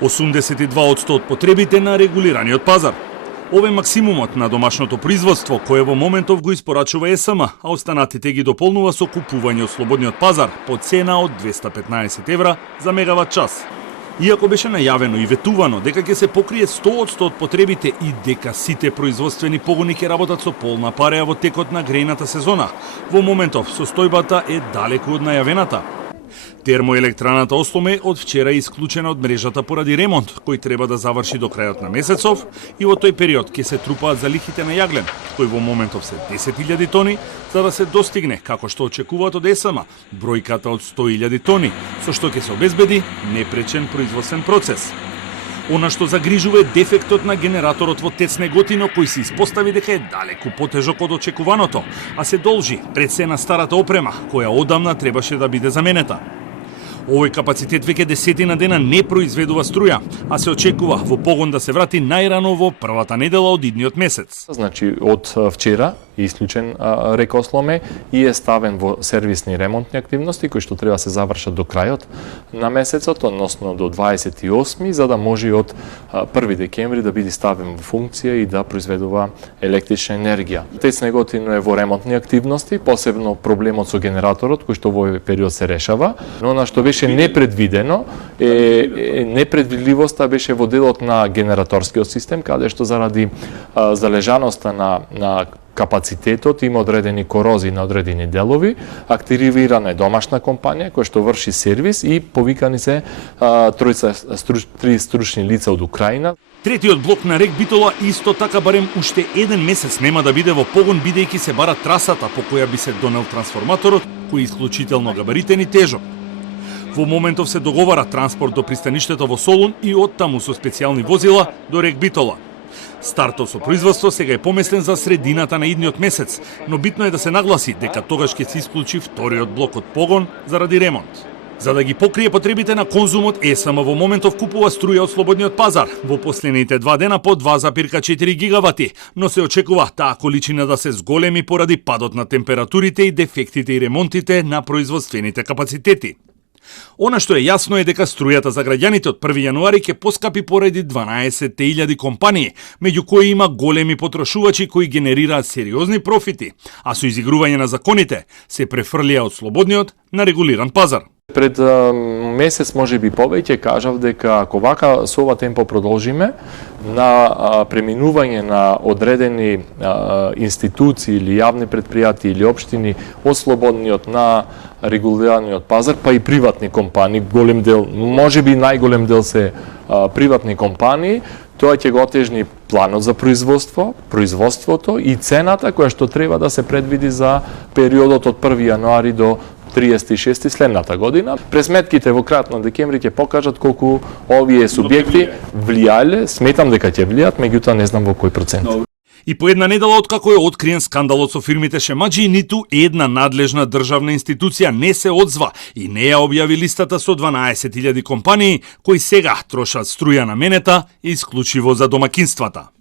82% од потребите на регулираниот пазар. Ова е максимумот на домашното производство, кое во моментов го испорачува ЕСМ, а останатите ги дополнува со купување од слободниот пазар по цена од 215 евра за мегават час. Иако беше најавено и ветувано дека ќе се покрие 100% од потребите и дека сите производствени погони ќе работат со полна пареја во текот на грејната сезона, во моментов состојбата е далеку од најавената. Термоелектраната Осломе од вчера е исклучена од мрежата поради ремонт, кој треба да заврши до крајот на месецов, и во тој период ќе се трупаат залихите на јаглен, кои во моментов се 10.000 тони, за да се достигне, како што очекуваат од ЕСМ, бројката од 100.000 тони, со што ќе се обезбеди непречен производствен процес. Она што загрижува е дефектот на генераторот во ТЕЦ Неготино, кој се испостави дека е далеку потежок од очекуваното, а се должи пред се на старата опрема, која одамна требаше да биде заменета. Овој капацитет веќе десетина дена не произведува струја, а се очекува во погон да се врати најрано во првата недела од идниот месец. Значи, од вчера е исклучен РЕК Осломе и е ставен во сервисни ремонтни активности, кои што треба се завршат до крајот на месецот, односно до 28, за да може од 1 декември да биде ставен во функција и да произведува електрична енергија. ТЕЦ Неготино е во ремонтни активности, посебно проблемот со генераторот, кој што во овој период се решава, но на што беше непредвидено непредвидливоста беше во делот на генераторскиот систем, каде што заради залежаноста на капацитетот има одредени корозии на одредени делови, активирана е домашна компанија која што врши сервис и повикани се три стручни лица од Украина. Третиот блок на РЕК Битола исто така барем уште еден месец нема да биде во погон, бидејќи се бара трасата по која би се донел трансформаторот, кој е исклучително габаритен и тежок. Во моментов се договара транспорт до пристаништето во Солун и оттаму со специјални возила до РЕК Битола. Стартот со производство сега е поместен за средината на идниот месец, но битно е да се нагласи дека тогаш ќе се исклучи вториот блок од погон заради ремонт. За да ги покрие потребите на конзумот, ЕСМ во моментов купува струја од слободниот пазар во последните 2 дена по 2,4 гигавати, но се очекува таа количина да се зголеми поради падот на температурите и дефектите и ремонтите на производствените капацитети. Она што е јасно е дека струјата за граѓаните од 1 јануари ќе поскапи поради 12.000 компании, меѓу кои има големи потрошувачи кои генерираат сериозни профити, а со изигрување на законите се префрлија од слободниот на регулиран пазар. Пред месец, може би повеќе, кажав дека ако вака со ова темпо продолжиме, на преминување на одредени институции или јавни предпријатии или општини од слободниот на регулираниот пазар, па и приватни компании, голем дел, може би најголем дел се приватни компании, тоа ќе го отежни планот за производството и цената која што треба да се предвиди за периодот од 1 јануари до 36 следната година. Пресметките во крајот на декември ќе покажат колку овие субјекти влијале, сметам дека ќе влијат, меѓутоа не знам во кој процент. И по една недела откако е откриен скандалот со фирмите шемаџи, ниту една надлежна државна институција не се одзва и не ја објави листата со 12.000 компании кои сега трошат струја наменета исклучиво за домакинствата.